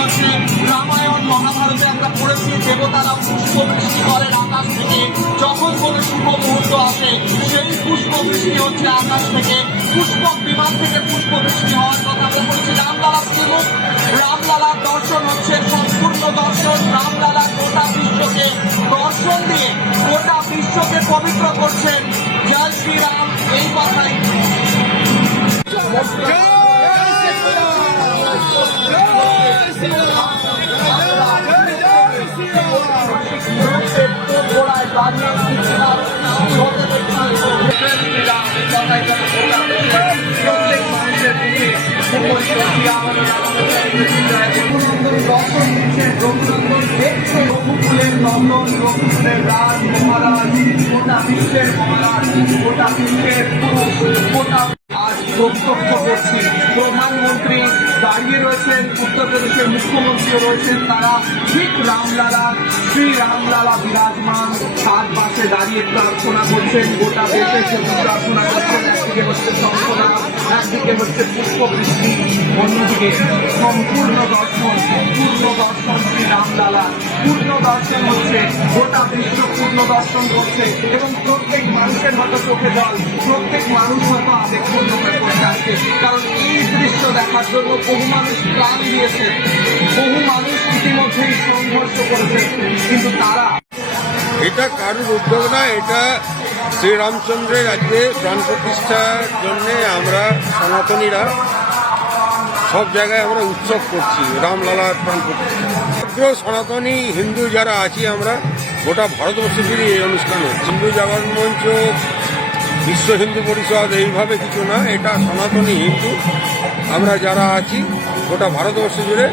হচ্ছে রামায়ণ মহাভারতে আমরা পড়েছি, দেবতারা পুষ্প বৃষ্টি করেন আকাশ থেকে। যখন কোনো শুভ মুহূর্ত আসে, সেই পুষ্প বৃষ্টি হচ্ছে আকাশ থেকে। পুষ্পক বিমান থেকে পুষ্প বৃষ্টি হওয়ার কথা আমরা বলছি রামলালা শ্রীমুখ রামলালার দর্শন হচ্ছে সম্পূর্ণ দর্শন। রামলালা গোটা বিশ্বকে দর্শন দিয়ে গোটা বিশ্বকে পবিত্র করছেন। জয় শ্রীরাম, এই কথাই। প্রত্যক্ষ করছি প্রধানমন্ত্রী দাঁড়িয়ে রয়েছেন উত্তরপ্রদেশের মুখ্যমন্ত্রীও রয়েছেন তারা ঠিক রামলালা শ্রী রামলালা বিরাজমান। দাঁড়িয়ে প্রার্থনা করছেন, গোটা দেশের জন্য প্রার্থনা করছেন। একদিকে হচ্ছে শঙ্করা একদিকে হচ্ছে পুষ্পবৃষ্টি, অন্যদিকে সম্পূর্ণ দর্শন, পূর্ণ দর্শন শ্রী রামলালা। পূর্ণ দর্শন হচ্ছে, গোটা বিশ্ব পূর্ণ দর্শন করছে এবং প্রত্যেক মানুষের হয়তো চোখে জল, প্রত্যেক মানুষ হয়তো আবেগপূর্ণ হয়ে পড়ে যাচ্ছে কারণ এই দৃশ্য দেখার জন্য বহু মানুষ প্রাণ দিয়েছে, বহু মানুষ ইতিমধ্যেই সংঘর্ষ করেছে। এটা কারুর উদ্যোগ না, এটা শ্রীরামচন্দ্রের আজকে প্রাণ প্রতিষ্ঠার জন্যে আমরা সনাতনীরা সব জায়গায় আমরা উৎসব করছি, রামলালার প্রাণ প্রতিষ্ঠা। সনাতনী, হিন্দু যারা আছি আমরা, গোটা ভারতবর্ষ জুড়ে এই অনুষ্ঠান হচ্ছে। হিন্দু জাগরণ মঞ্চ বিশ্ব হিন্দু পরিষদ, এইভাবে কিছু না, এটা সনাতনী হিন্দু। আমরা যারা আছি, গোটা ভারতবর্ষ জুড়ে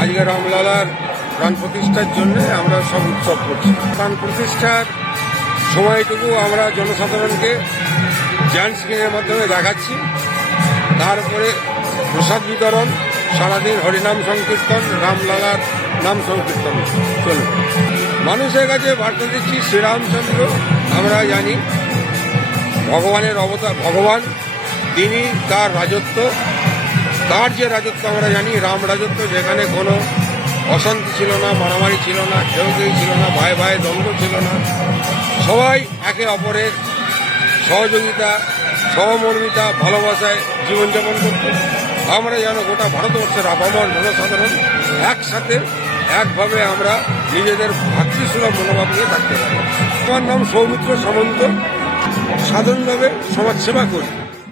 আজকে রামলালার প্রাণ প্রতিষ্ঠার জন্য আমরা সব উৎসব করছি। প্রাণ প্রতিষ্ঠার সময়টুকু আমরা জনসাধারণকে জ্যান্ট স্ক্রিনের মাধ্যমে দেখাচ্ছি। তারপরে প্রসাদ বিতরণ, সারাদিন হরিনাম সংকীর্তন, রামলালার নাম সংকীর্তন। চলবে মানুষের কাছে বার্তা দিচ্ছি, শ্রীরামচন্দ্র, আমরা জানি ভগবানের অবতার, ভগবান, তিনি তার রাজত্ব, তার যে রাজত্ব আমরা জানি, রাম রাজত্ব, যেখানে কোনো অশান্তি ছিল না, মারামারি ছিল না কেউ কেউ ছিল না, ভাই ভাই দ্বন্দ্ব ছিল না। সবাই একে অপরের সহযোগিতা, সহমর্মিতা, ভালোবাসায় জীবনযাপন করত। আমরা যেন গোটা ভারতবর্ষের আপামর জনসাধারণ একসাথে, একভাবে আমরা নিজেদের ভাতৃসুলভ মনোভাব নিয়ে থাকতে পারি। আমার নাম সৌমিত্র সামন্ত। সাধারণভাবে সমাজসেবা করি।